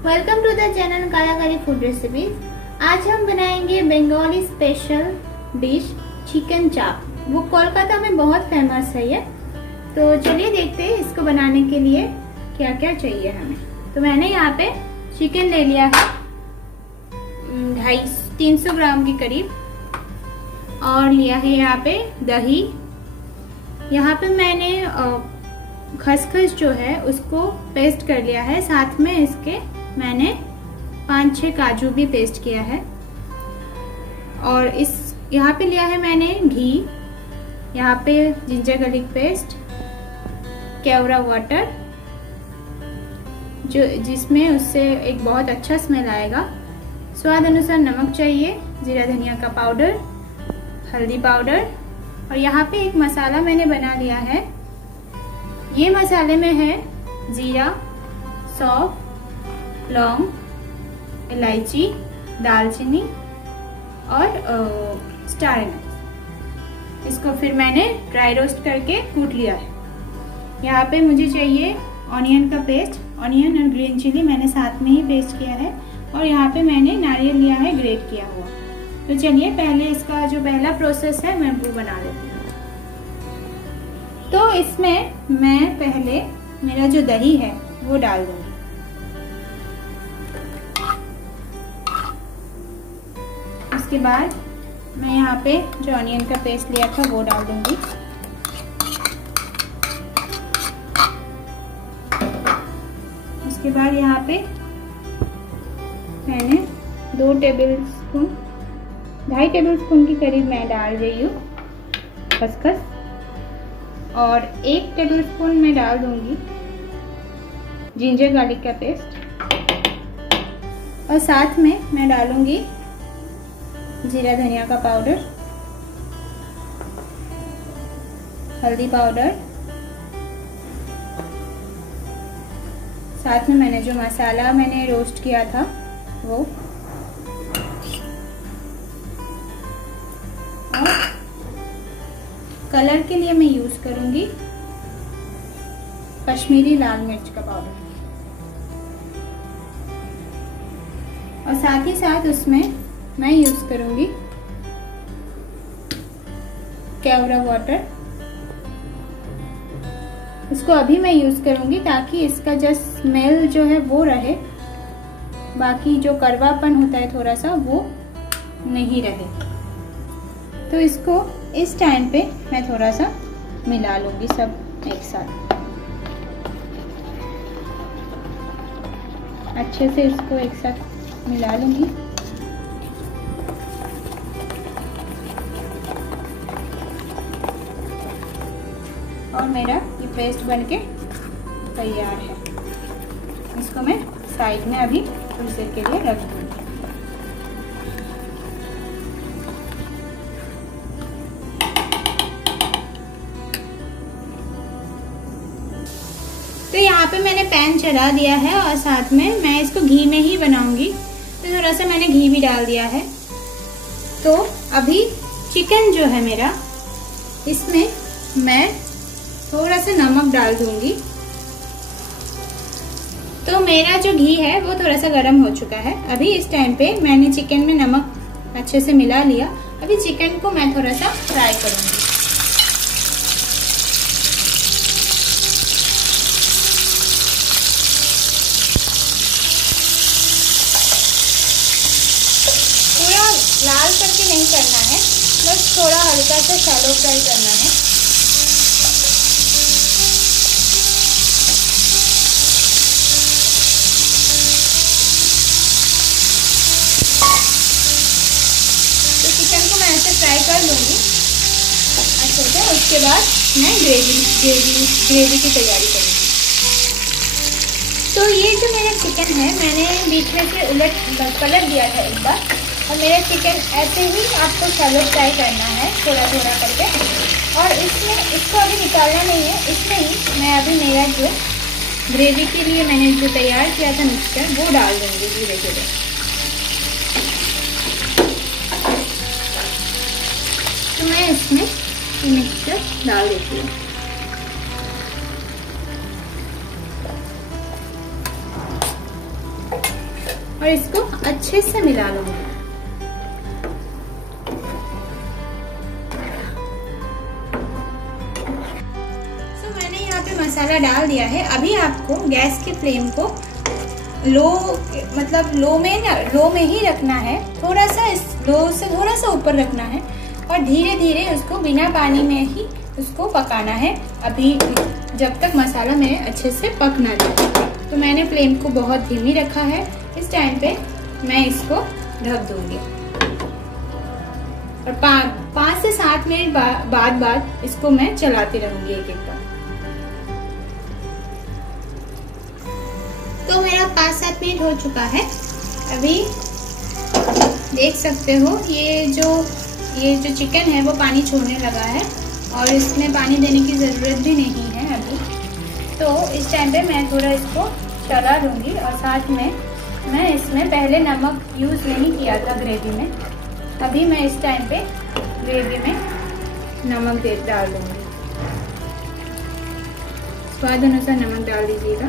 Welcome to the channel कलाकारी food recipes. आज हम बनाएंगे बंगाली स्पेशल डिश चिकन चाप। वो कोलकाता में बहुत फेमस है ये। तो चलिए देखते हैं इसको बनाने के लिए क्या क्या चाहिए हमें। तो मैंने यहाँ पे चिकन ले लिया है 300 ग्राम के करीब, और लिया है यहाँ पे दही। यहाँ पे मैंने खसखस जो है उसको पेस्ट कर लिया है, साथ में इसके मैंने 5-6 काजू भी पेस्ट किया है। और इस यहाँ पे लिया है मैंने घी, यहाँ पे जिंजर गार्लिक पेस्ट, केवड़ा वाटर जिसमें उससे एक बहुत अच्छा स्मेल आएगा। स्वाद अनुसार नमक चाहिए, जीरा धनिया का पाउडर, हल्दी पाउडर, और यहाँ पे एक मसाला मैंने बना लिया है। ये मसाले में है जीरा, सौंफ, लौंग, इलायची, दालचीनी और स्टार एनिस। इसको फिर मैंने ड्राई रोस्ट करके कूट लिया है। यहाँ पे मुझे चाहिए ऑनियन का पेस्ट, ऑनियन और ग्रीन चिली मैंने साथ में ही पेस्ट किया है। और यहाँ पे मैंने नारियल लिया है ग्रेट किया हुआ। तो चलिए पहले इसका जो पहला प्रोसेस है मैं वो बना लेती हूँ। तो इसमें मैं पहले मेरा जो दही है वो डाल दूंगी। उसके बाद मैं यहाँ पे जो ऑनियन का पेस्ट लिया था वो डाल दूंगी। उसके बाद यहाँ पे मैंने 2 टेबलस्पून 2.5 टेबलस्पून के करीब मैं डाल रही हूँ खसखस, और 1 टेबलस्पून मैं डाल दूंगी जिंजर गार्लिक का पेस्ट, और साथ में मैं डालूंगी जीरा धनिया का पाउडर, हल्दी पाउडर, साथ में मैंने जो मसाला मैंने रोस्ट किया था वो, और कलर के लिए मैं यूज करूंगी कश्मीरी लाल मिर्च का पाउडर, और साथ ही साथ उसमें मैं यूज करूंगी केवड़ा वाटर। इसको अभी मैं यूज करूंगी ताकि इसका जो स्मेल जो है वो रहे, बाकी जो कड़वापन होता है थोड़ा सा वो नहीं रहे। तो इसको इस टाइम पे मैं थोड़ा सा मिला लूंगी सब एक साथ, अच्छे से इसको एक साथ मिला लूंगी। और मेरा ये पेस्ट बनके तैयार है। इसको मैं साइड में अभी थोड़ी देर के लिए रख दूंगी। तो यहाँ पे मैंने पैन चढ़ा दिया है और साथ में मैं इसको घी में ही बनाऊंगी, तो थोड़ा सा मैंने घी भी डाल दिया है। तो अभी चिकन जो है मेरा, इसमें मैं थोड़ा सा नमक डाल दूंगी। तो मेरा जो घी है वो थोड़ा सा गर्म हो चुका है। अभी इस टाइम पे मैंने चिकन में नमक अच्छे से मिला लिया। अभी चिकन को मैं थोड़ा सा फ्राई करूंगी। पूरा लाल करके नहीं करना है, बस थोड़ा हल्का सा शैलो फ्राई करना है। ऐसे फ्राई कर लूँगी अच्छे से। उसके बाद मैं ग्रेवी की तैयारी करूँगी। तो ये जो मेरा चिकन है मैंने बीच में से पलट दिया था एक बार, और मेरा चिकन ऐसे ही आपको शैलो फ्राई करना है थोड़ा थोड़ा करके। और इसमें इसको अभी निकालना नहीं है, इसमें ही मैं अभी मेरा जो ग्रेवी के लिए मैंने जो तैयार किया था मिक्सचर वो डाल दूँगी धीरे धीरे। तो मैं इसमें मिक्सचर डाल देती हूँ। और इसको अच्छे से मिला लूंगी। मैंने यहाँ पे मसाला डाल दिया है। अभी आपको गैस की फ्लेम को लो में ही रखना है। थोड़ा सा लो से थोड़ा सा ऊपर रखना है और धीरे धीरे उसको बिना पानी में ही उसको पकाना है, अभी जब तक मसाला मेरे अच्छे से पक ना जाए। तो मैंने फ्लेम को बहुत धीमी रखा है। इस टाइम पे मैं इसको ढक दूंगी और 5 से 7 मिनट बाद इसको मैं चलाती रहूंगी एक एक बार। तो मेरा 5-7 मिनट हो चुका है। अभी देख सकते हो ये जो चिकन है वो पानी छोड़ने लगा है और इसमें पानी देने की ज़रूरत भी नहीं है अभी। तो इस टाइम पे मैं थोड़ा इसको चला दूंगी और साथ में मैं इसमें पहले नमक यूज़ नहीं किया था ग्रेवी में। अभी मैं इस टाइम पे ग्रेवी में नमक डाल दूंगी। स्वाद अनुसार नमक डाल दीजिएगा।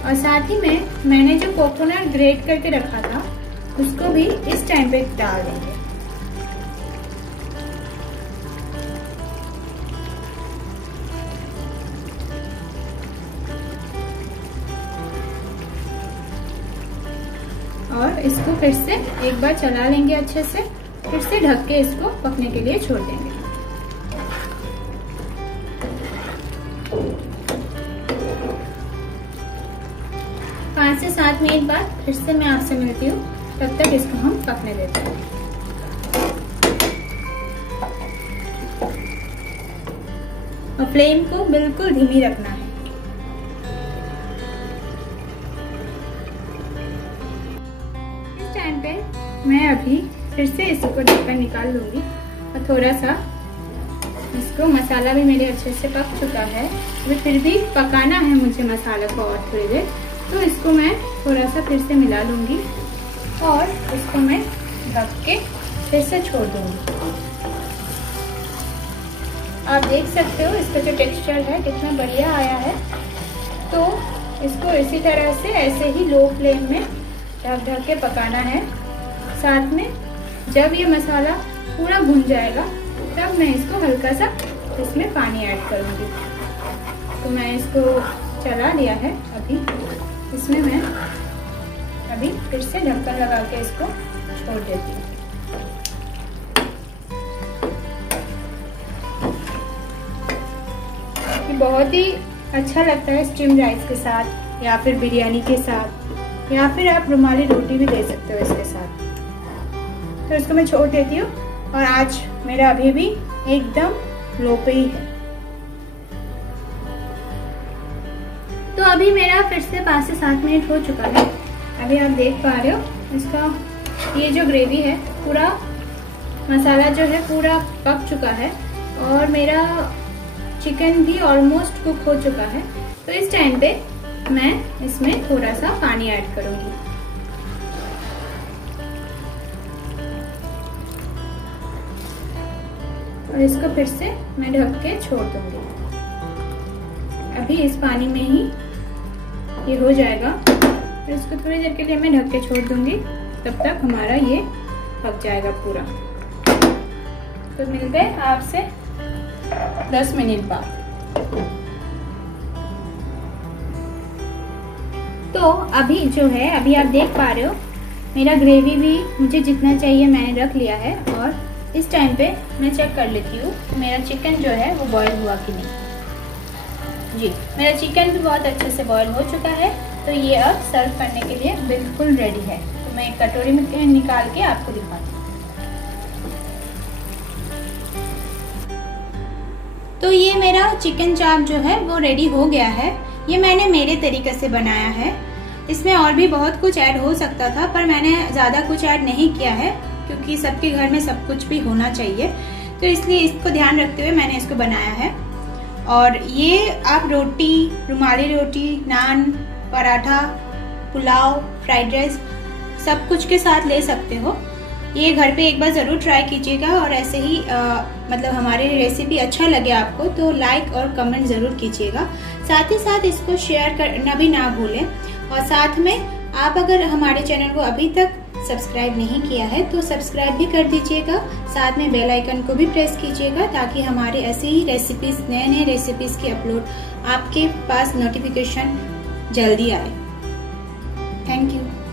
और साथ ही में मैंने जो कोकोनट ग्रेट करके रखा था उसको भी इस टाइम पे डाल देंगे। और इसको फिर से एक बार चला लेंगे अच्छे से, फिर से ढक के इसको पकने के लिए छोड़ देंगे। पाँच से 7 मिनट बाद फिर से मैं आपसे मिलती हूँ, तब तक इसको हम पकने देते हैं। और फ्लेम को बिल्कुल धीमी रखना है। इस टाइम पे मैं अभी फिर से इसको ढक्कन निकाल लूंगी और थोड़ा सा इसको, मसाला भी मेरे अच्छे से पक चुका है, अभी फिर भी पकाना है मुझे मसाला को और थोड़ी देर। तो इसको मैं थोड़ा सा फिर से मिला लूंगी और इसको मैं ढक के फिर से छोड़ दूंगी। आप देख सकते हो इसका जो टेक्सचर है कितना बढ़िया आया है। तो इसको इसी तरह से ऐसे ही लो फ्लेम में ढक के पकाना है। साथ में जब ये मसाला पूरा भुन जाएगा तब मैं इसको हल्का सा इसमें पानी ऐड करूंगी। तो मैं इसको चला लिया है। अभी इसमें मैं अभी फिर से ढक्कन लगा के इसको छोड़ देती हूँ। बहुत ही अच्छा लगता है स्टीम राइस के साथ या फिर बिरयानी के साथ, या फिर आप रुमाली रोटी भी दे सकते हो इसके साथ। तो इसको मैं छोड़ देती हूँ और आज मेरा अभी भी एकदम लो पे ही है। तो अभी मेरा फिर से 5 से 7 मिनट हो चुका है। अभी आप देख पा रहे हो इसका ये जो ग्रेवी है, पूरा मसाला जो है पूरा पक चुका है और मेरा चिकन भी ऑलमोस्ट कुक हो चुका है। तो इस टाइम पे मैं इसमें थोड़ा सा पानी ऐड करूंगी। और इसको फिर से मैं ढक के छोड़ दूंगी। अभी इस पानी में ही ये हो जाएगा। तो इसको थोड़ी देर के लिए मैं ढक के छोड़ दूंगी, तब तक हमारा ये पक जाएगा पूरा। तो मिलते हैं आपसे 10 मिनट बाद। तो अभी जो है, अभी आप देख पा रहे हो मेरा ग्रेवी भी मुझे जितना चाहिए मैंने रख लिया है। और इस टाइम पे मैं चेक कर लेती हूँ मेरा चिकन जो है वो बॉयल हुआ कि नहीं। जी, मेरा चिकन भी बहुत अच्छे से बॉयल हो चुका है। तो ये अब सर्व करने के लिए बिल्कुल रेडी है। तो मैं एक कटोरी में निकाल के आपको दिखाती हूँ। तो ये मेरा चिकन चाप जो है वो रेडी हो गया है। ये मैंने मेरे तरीके से बनाया है। इसमें और भी बहुत कुछ ऐड हो सकता था, पर मैंने ज़्यादा कुछ ऐड नहीं किया है क्योंकि सबके घर में सब कुछ भी होना चाहिए। तो इसलिए इसको ध्यान रखते हुए मैंने इसको बनाया है। और ये आप रोटी, रुमाली रोटी, नान, पराठा, पुलाव, फ्राइड राइस सब कुछ के साथ ले सकते हो। ये घर पे एक बार ज़रूर ट्राई कीजिएगा और ऐसे ही मतलब हमारी रेसिपी अच्छा लगे आपको तो लाइक और कमेंट जरूर कीजिएगा। साथ ही साथ इसको शेयर करना भी ना भूलें। और साथ में आप अगर हमारे चैनल को अभी तक सब्सक्राइब नहीं किया है तो सब्सक्राइब भी कर दीजिएगा। साथ में बेल आइकन को भी प्रेस कीजिएगा ताकि हमारे ऐसे ही रेसिपीज, नए रेसिपीज की अपलोड आपके पास नोटिफिकेशन जल्दी आए। Thank you.